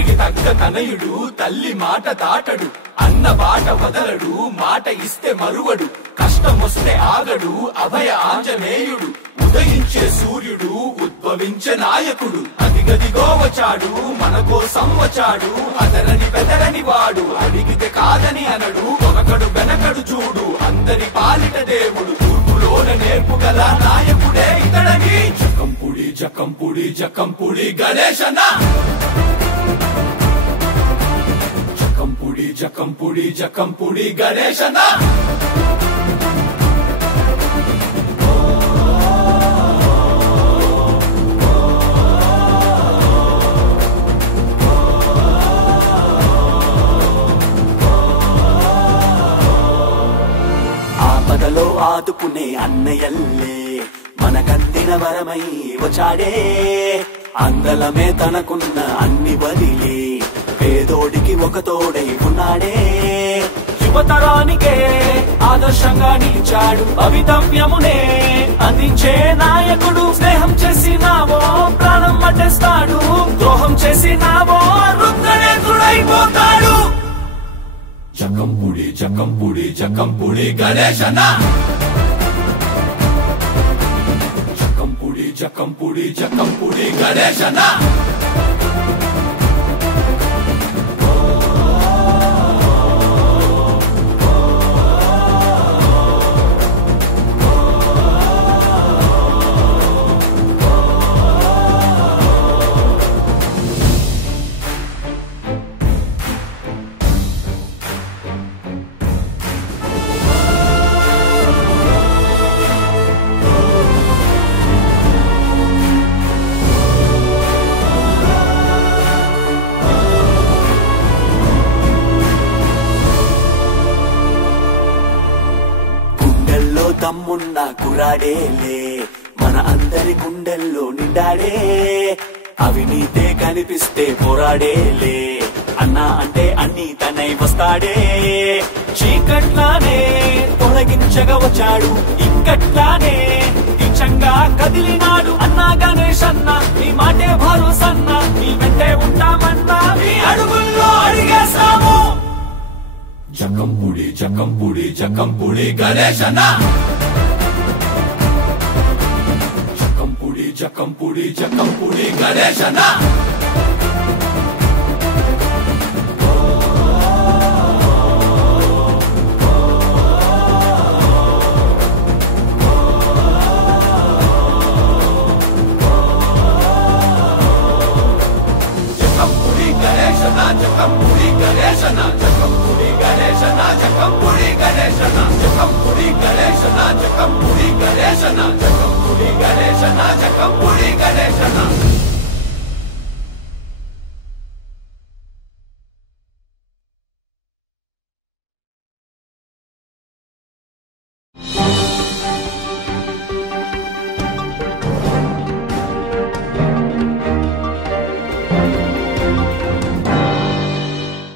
తండ్రికి తగ్గ తనయుడు తల్లి మాట దాటడు, అన్న బాట వదలడు, మాట ఇస్తే మరువడు, కష్టమొస్తే ఆగడు, అభయ ఆంజనేయుడు, ఉదయించే సూర్యుడు, ఉద్భవించే నాయకుడు, అదిగదిగో వచ్చాడు, మన కోసం వచ్చాడు, అదరని బెదరని వాడు, అడిగితే కాదని అనడు, కొనకడు వెనకడు చూడు, అందరి పాలిట దేవుడు, తూర్పులోన నేర్పుగల నాయకుడే ఇతడని. జకంపుడి జకంపుడి జకంపుడి గణేశన, జకంపుడి జకంపుడి జకంపుడి గణేశన. ఆపదలో ఆదుకునే అన్నయల్లే మనకందిన వరమై వచ్చాడే, అందలమే తనకున్న అన్ని వదిలి పేదోడికి ఒక తోడై ఉన్నాడే. యువతరానికే ఆదర్శంగా నిలిచాడు, భవితవ్యమునే అందించే నాయకుడు. స్నేహం చేసినావో ప్రాణం అడ్డేస్తాడు, ద్రోహం చేసినావో రుద్రనేత్రుడైపోతాడు. జకంపుడి జకంపుడి జకంపుడి గణేశన, జకంపుడి జకంపుడి జకంపుడి గణేశన. దమ్మున్న కురాడేలే మన అందరి గుండెల్లో నిండాడే, అవినీతే కనిపిస్తే పోరాడేలే, అన్నా అంటే అన్ని తనై వస్తాడే. చీకట్లానే తొలగించగా వచ్చాడు, ఇంకట్లానే తీక్షంగా కదిలినాడు. అన్నా గణేష్ అన్న నీ మాటే భరోసన్న, నీ వెంటే ఉంటామన్నా నీ అడుగుల్లో అడిగేస్తాము. జకంపుడి జకంపుడి జకంపుడి గణేశన, జకంపుడి జకంపుడి జకంపుడి గణేశన. జకంపుడి గణేశన, జకంపుడి గణేశన, జకంపుడి గణేశన, జకంపుడి గణేశన, జకంపుడి గణేశన, జకంపుడి గణేశన, జకంపుడి గణేశన, జకంపుడి గణేశన.